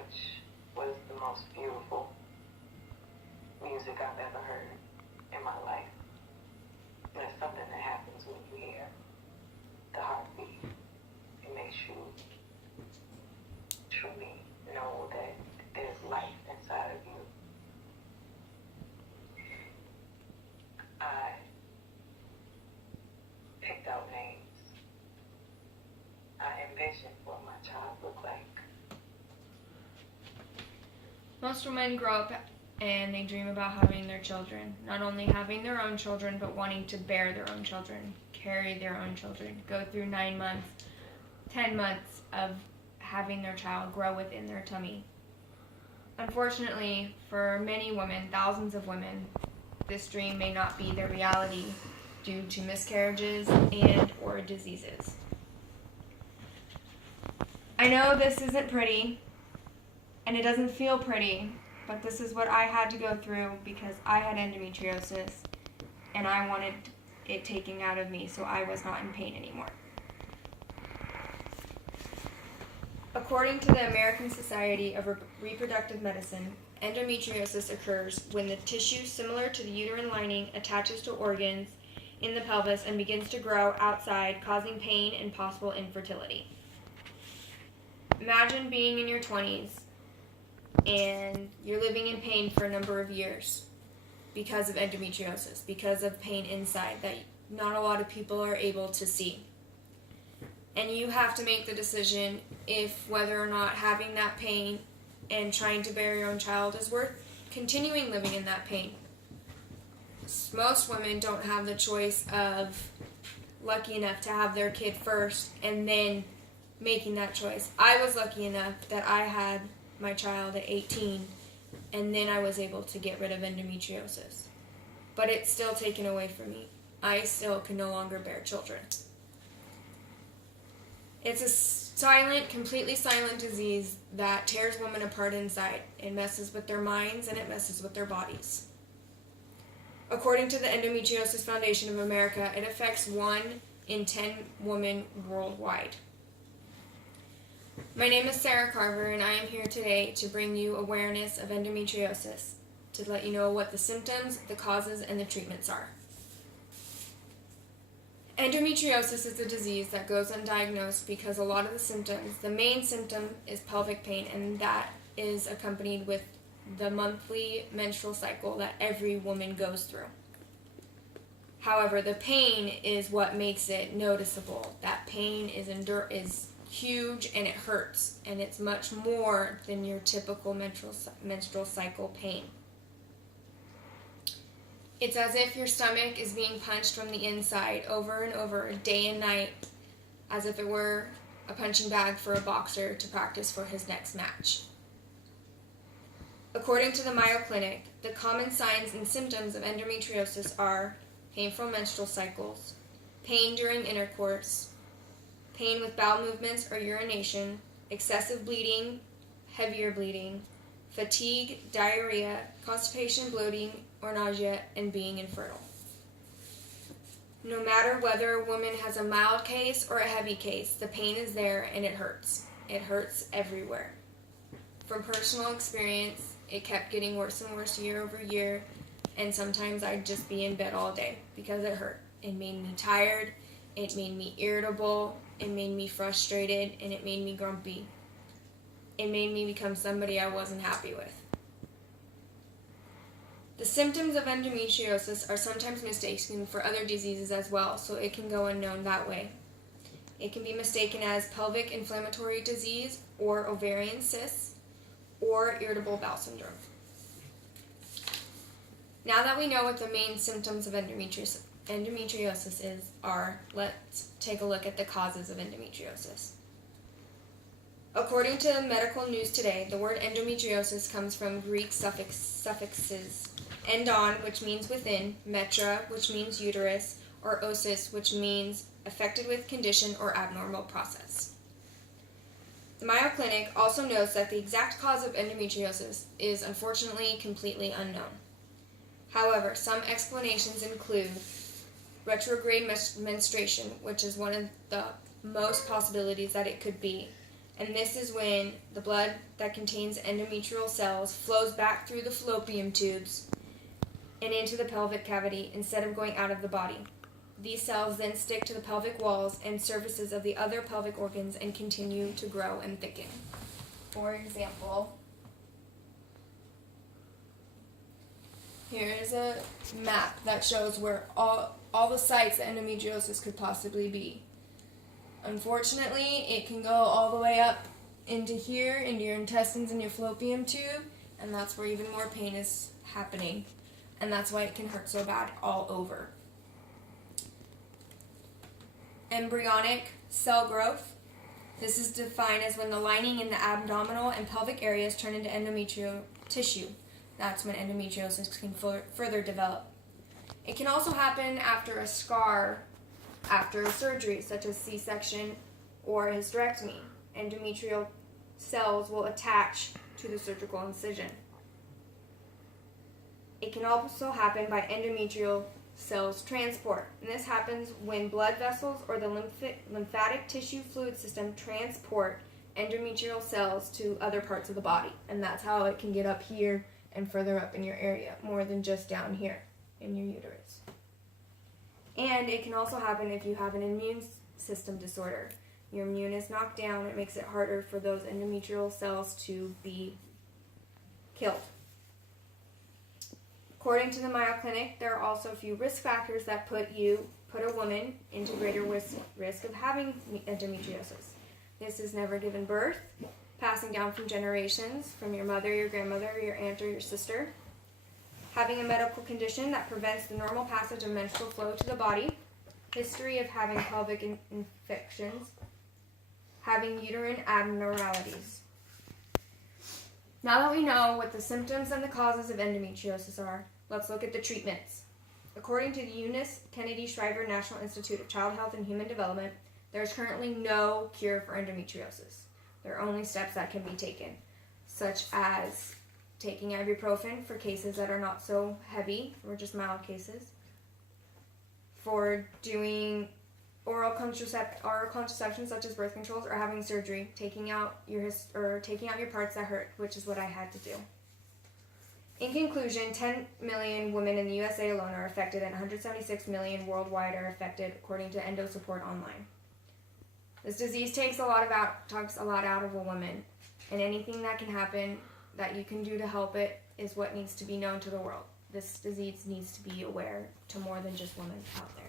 which was the most beautiful music I've ever heard in my life. There's something that happens when you hear the heartbeat. It makes you truly know that there's life inside of you. I picked out names. I envisioned what my child looked like. Most women grow up and they dream about having their children. Not only having their own children, but wanting to bear their own children, carry their own children, go through 9 months, 10 months of having their child grow within their tummy. Unfortunately, for many women, thousands of women, this dream may not be their reality due to miscarriages and or diseases. I know this isn't pretty, and it doesn't feel pretty, but this is what I had to go through because I had endometriosis, and I wanted it taken out of me so I was not in pain anymore. According to the American Society of Reproductive Medicine, endometriosis occurs when the tissue similar to the uterine lining attaches to organs in the pelvis and begins to grow outside, causing pain and possible infertility. Imagine being in your 20s and you're living in pain for a number of years because of endometriosis, because of pain inside that not a lot of people are able to see. And you have to make the decision if whether or not having that pain and trying to bear your own child is worth continuing living in that pain. Most women don't have the choice of lucky enough to have their kid first and then making that choice. I was lucky enough that I had my child at 18 and then I was able to get rid of endometriosis. But it's still taken away from me. I still can no longer bear children. It's a silent, completely silent disease that tears women apart inside. It messes with their minds and it messes with their bodies. According to the Endometriosis Foundation of America, it affects 1 in 10 women worldwide. My name is Sarah Carver, and I am here today to bring you awareness of endometriosis, to let you know what the symptoms, the causes, and the treatments are. Endometriosis is a disease that goes undiagnosed because a lot of the symptoms, the main symptom is pelvic pain, and that is accompanied with the monthly menstrual cycle that every woman goes through. However, the pain is what makes it noticeable. That pain is huge and it hurts, and it's much more than your typical menstrual cycle pain. It's as if your stomach is being punched from the inside over and over, day and night, as if it were a punching bag for a boxer to practice for his next match. According to the Mayo Clinic, the common signs and symptoms of endometriosis are painful menstrual cycles, pain during intercourse, pain with bowel movements or urination, excessive bleeding, heavier bleeding, fatigue, diarrhea, constipation, bloating, or nausea, and being infertile. No matter whether a woman has a mild case or a heavy case, the pain is there and it hurts. It hurts everywhere. From personal experience, it kept getting worse and worse year over year, and sometimes I'd just be in bed all day because it hurt. It made me tired, it made me irritable, it made me frustrated, and it made me grumpy. It made me become somebody I wasn't happy with. The symptoms of endometriosis are sometimes mistaken for other diseases as well, so it can go unknown that way. It can be mistaken as pelvic inflammatory disease or ovarian cysts or irritable bowel syndrome. Now that we know what the main symptoms of endometriosis are, let's take a look at the causes of endometriosis. According to Medical News Today, the word endometriosis comes from Greek suffixes endon, which means within, metra, which means uterus, or osis, which means affected with condition or abnormal process. The Mayo Clinic also notes that the exact cause of endometriosis is unfortunately completely unknown. However, some explanations include retrograde menstruation, which is one of the most possibilities that it could be, And this is when the blood that contains endometrial cells flows back through the fallopian tubes and into the pelvic cavity instead of going out of the body. These cells then stick to the pelvic walls and surfaces of the other pelvic organs and continue to grow and thicken. For example, here is a map that shows where all the sites that endometriosis could possibly be. Unfortunately, it can go all the way up into here, into your intestines and your fallopian tube, and that's where even more pain is happening. And that's why it can hurt so bad all over. Embryonic cell growth. This is defined as when the lining in the abdominal and pelvic areas turn into endometrial tissue. That's when endometriosis can further develop. It can also happen after a scar, after a surgery, such as C-section or a hysterectomy. Endometrial cells will attach to the surgical incision. It can also happen by endometrial cells transport, and this happens when blood vessels or the lymphatic tissue fluid system transport endometrial cells to other parts of the body, and that's how it can get up here and further up in your area, more than just down here in your uterus. And it can also happen if you have an immune system disorder. Your immune is knocked down, it makes it harder for those endometrial cells to be killed. According to the Mayo Clinic, there are also a few risk factors that put a woman into greater risk of having endometriosis. This is never given birth, passing down from generations, from your mother, your grandmother, your aunt, or your sister, having a medical condition that prevents the normal passage of menstrual flow to the body, history of having pelvic infections, having uterine abnormalities. Now that we know what the symptoms and the causes of endometriosis are, let's look at the treatments. According to the Eunice Kennedy Shriver National Institute of Child Health and Human Development, there is currently no cure for endometriosis. There are only steps that can be taken, such as taking ibuprofen for cases that are not so heavy, or just mild cases, for doing oral contraception such as birth controls, or having surgery, taking out your parts that hurt, which is what I had to do. In conclusion, 10 million women in the USA alone are affected, and 176 million worldwide are affected, according to Endo Support Online. This disease takes a lot out of a woman, and anything that can happen that you can do to help it is what needs to be known to the world. This disease needs to be aware to more than just women out there.